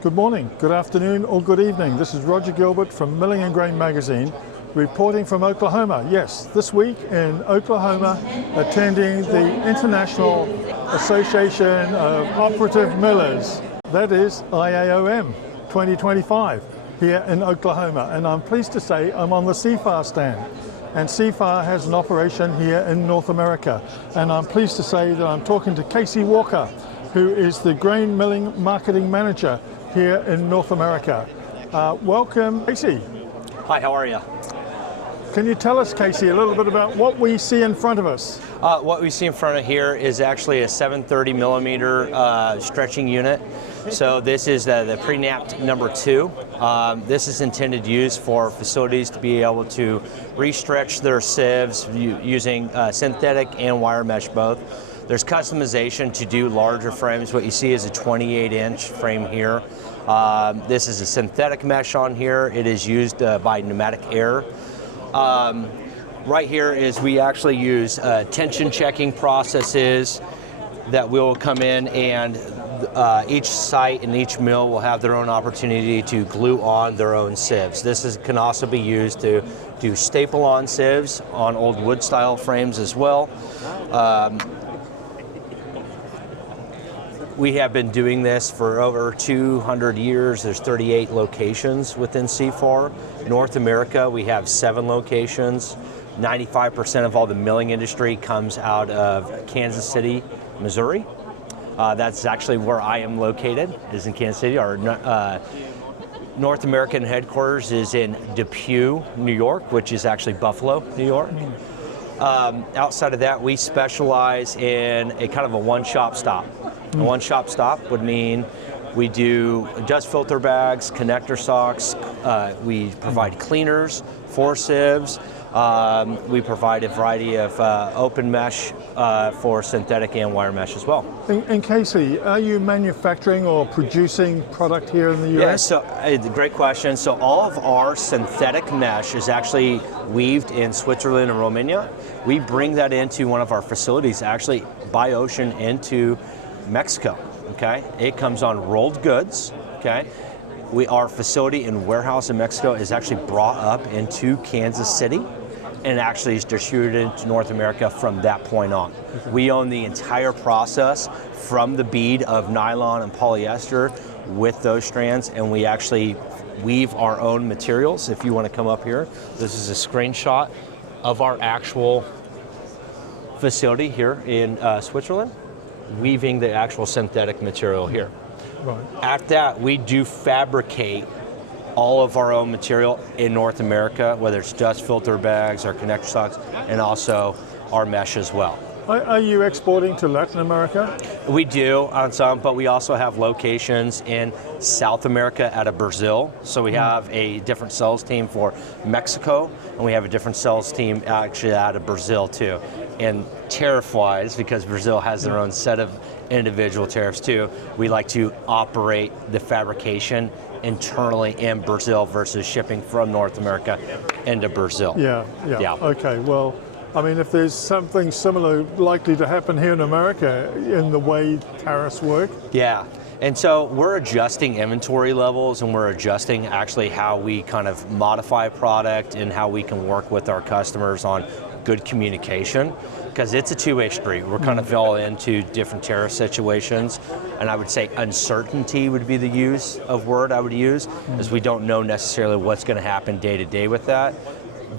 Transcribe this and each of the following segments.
Good morning, good afternoon, or good evening. This is Roger Gilbert from Milling and Grain Magazine, reporting from Oklahoma. Yes, this week in Oklahoma, attending the International Association of Operative Millers. That is IAOM 2025 here in Oklahoma. And I'm pleased to say I'm on the Sefar stand. And Sefar has an operation here in North America. And I'm pleased to say that I'm talking to Casey Walker, who is the Grain Milling Marketing Manager here in North America. Welcome, Casey. Hi, how are you? Can you tell us, Casey, a little bit about what we see in front of us? What we see in front of here is actually a 730 millimeter stretching unit. So this is the pre-napped number 2. This is intended to use for facilities to be able to re-stretch their sieves using synthetic and wire mesh both. There's customization to do larger frames. What you see is a 28-inch frame here. This is a synthetic mesh on here. It is used by pneumatic air. Right here is we actually use tension checking processes that will come in, and each site and each mill will have their own opportunity to glue on their own sieves. This can also be used to do staple on sieves on old wood style frames as well. We have been doing this for over 200 years. There's 38 locations within Sefar. North America, we have 7 locations. 95% of all the milling industry comes out of Kansas City, Missouri. That's actually where I am located, is in Kansas City. Our North American headquarters is in Depew, New York, which is actually Buffalo, New York. Outside of that, we specialize in a kind of a one-shop stop. A one-shop stop would mean we do dust filter bags, connector socks, we provide cleaners for sieves, we provide a variety of open mesh for synthetic and wire mesh as well. And Casey, are you manufacturing or producing product here in the US? Yeah, so great question. So all of our synthetic mesh is actually weaved in Switzerland and Romania. We bring that into one of our facilities, actually by ocean into Mexico, okay? It comes on rolled goods, okay? Our facility and warehouse in Mexico is actually brought up into Kansas City and actually is distributed to North America from that point on. Okay. We own the entire process from the bead of nylon and polyester with those strands, and we actually weave our own materials. If you want to come up here, this is a screenshot of our actual facility here in Switzerland, weaving the actual synthetic material here. Right. After that, we do fabricate all of our own material in North America, whether it's dust filter bags, our connector socks, and also our mesh as well. Are you exporting to Latin America? We do on some, but we also have locations in South America out of Brazil. So we have a different sales team for Mexico, and we have a different sales team actually out of Brazil too. And tariff-wise, because Brazil has their own set of individual tariffs too, we like to operate the fabrication internally in Brazil versus shipping from North America into Brazil. Yeah. Okay, well, I mean, if there's something similar likely to happen here in America in the way tariffs work. Yeah, and so we're adjusting inventory levels, and we're adjusting actually how we kind of modify product and how we can work with our customers on good communication, because it's a two-way street. We're kind of all into different tariff situations, and I would say uncertainty would be the use of word I would use, as we don't know necessarily what's going to happen day to day with that.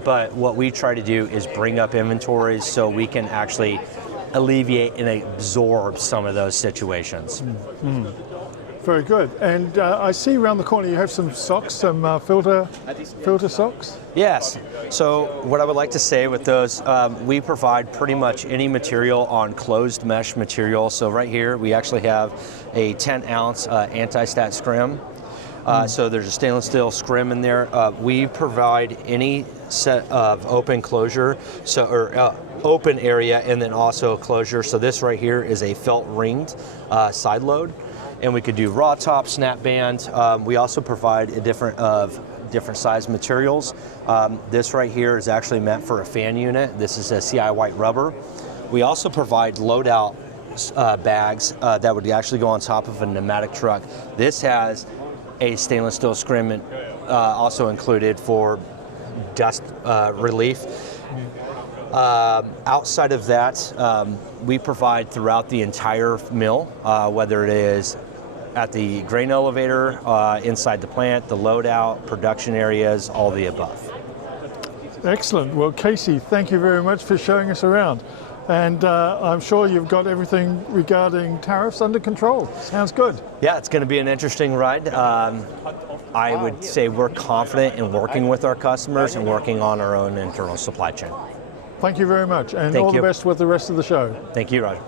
But what we try to do is bring up inventories so we can actually alleviate and absorb some of those situations. Very good. And I see around the corner you have some socks, some filter socks? Yes. So what I would like to say with those, we provide pretty much any material on closed mesh material. So right here we actually have a 10-ounce anti-stat scrim. So there's a stainless steel scrim in there. We provide any set of open closure, open area, and then also a closure. So this right here is a felt ringed side load, and we could do raw top, snap band. We also provide a different size materials. This right here is actually meant for a fan unit. This is a CI white rubber. We also provide loadout bags that would actually go on top of a pneumatic truck. This has a stainless steel scrim also included for dust relief. Outside of that, we provide throughout the entire mill, whether it is at the grain elevator, inside the plant, the loadout, production areas, all the above. Excellent. Well, Casey, thank you very much for showing us around. And I'm sure you've got everything regarding tariffs under control. Sounds good. Yeah, it's going to be an interesting ride. I would say we're confident in working with our customers and working on our own internal supply chain. Thank you very much, and Thank all you. the best with the rest of the show. Thank you, Roger.